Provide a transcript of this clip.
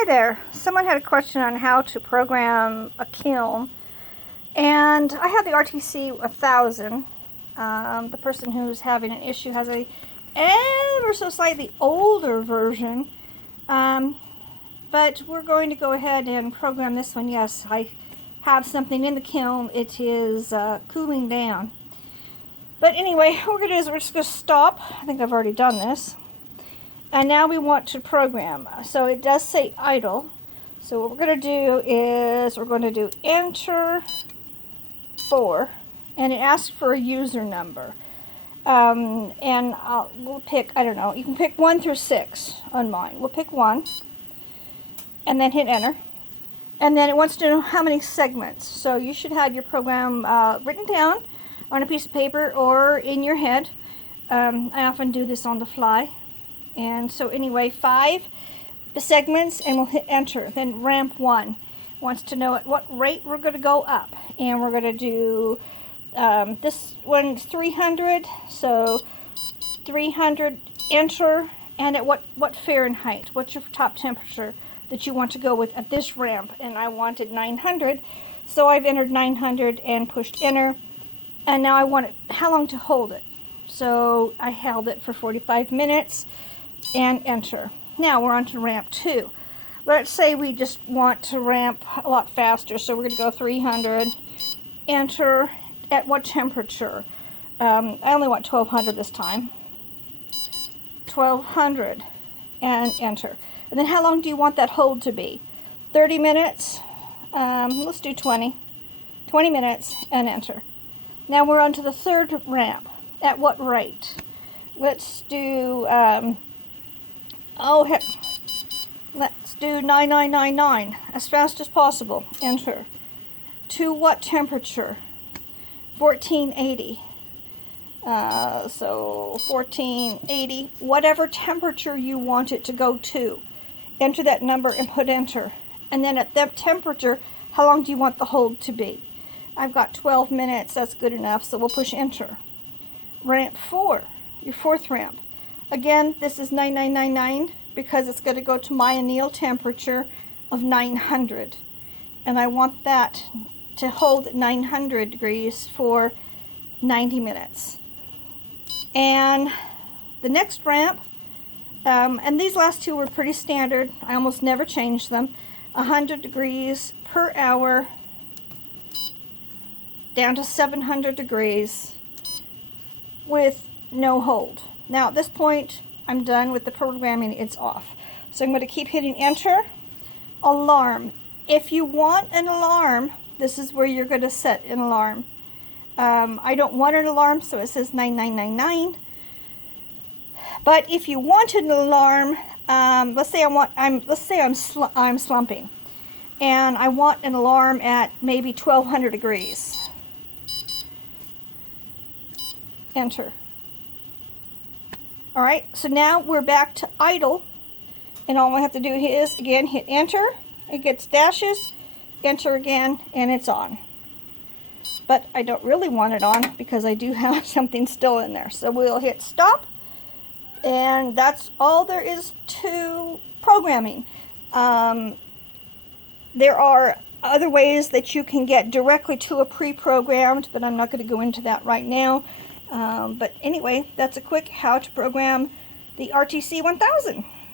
Hi there. Someone had a question on how to program a kiln, and I have the RTC1000. The person who's having an issue has a ever so slightly older version, but we're going to go ahead and program this one. Yes, I have something in the kiln. It is cooling down. But anyway, what we're going to do is we're just going to stop. I think I've already done this. And now we want to program. So it does say idle. So what we're going to do is we're going to do enter 4. And it asks for a user number. And we'll pick, I don't know, you can pick 1 through 6 on mine. We'll pick 1. And then hit enter. And then it wants to know how many segments. So you should have your program written down on a piece of paper or in your head. I often do this on the fly. And so anyway, 5 segments, and we'll hit enter. Then ramp 1 wants to know at what rate we're going to go up. And we're going to do, this one's 300, so 300, enter, and at what Fahrenheit, what's your top temperature that you want to go with at this ramp. And I wanted 900, so I've entered 900 and pushed enter. And now I want it, how long to hold it. So I held it for 45 minutes. And enter. Now we're on to ramp 2. Let's say we just want to ramp a lot faster, so we're going to go 300. Enter. At what temperature? I only want 1200 this time. 1200. And enter. And then how long do you want that hold to be? 30 minutes. Let's do 20. 20 minutes and enter. Now we're on to the third ramp. At what rate? Let's do... let's do 9999 as fast as possible. Enter. To what temperature? 1480. So 1480. Whatever temperature you want it to go to. Enter that number and put enter. And then at that temperature, how long do you want the hold to be? I've got 12 minutes. That's good enough. So we'll push enter. Ramp 4. Your fourth ramp. Again, this is 9999 because it's going to go to my anneal temperature of 900. And I want that to hold at 900 degrees for 90 minutes. And the next ramp, and these last two were pretty standard. I almost never changed them. 100 degrees per hour down to 700 degrees with no hold. Now at this point, I'm done with the programming, it's off. So I'm going to keep hitting enter. Alarm. If you want an alarm, this is where you're going to set an alarm. I don't want an alarm, so it says 9999. But if you want an alarm, let's say I'm slumping, and I want an alarm at maybe 1200 degrees. Enter. Alright, so now we're back to idle, and all I have to do is, again, hit enter. It gets dashes, enter again, and it's on. But I don't really want it on because I do have something still in there. So we'll hit stop, and that's all there is to programming. There are other ways that you can get directly to a pre-programmed, but I'm not going to go into that right now. But anyway, that's a quick how to program the RTC1000.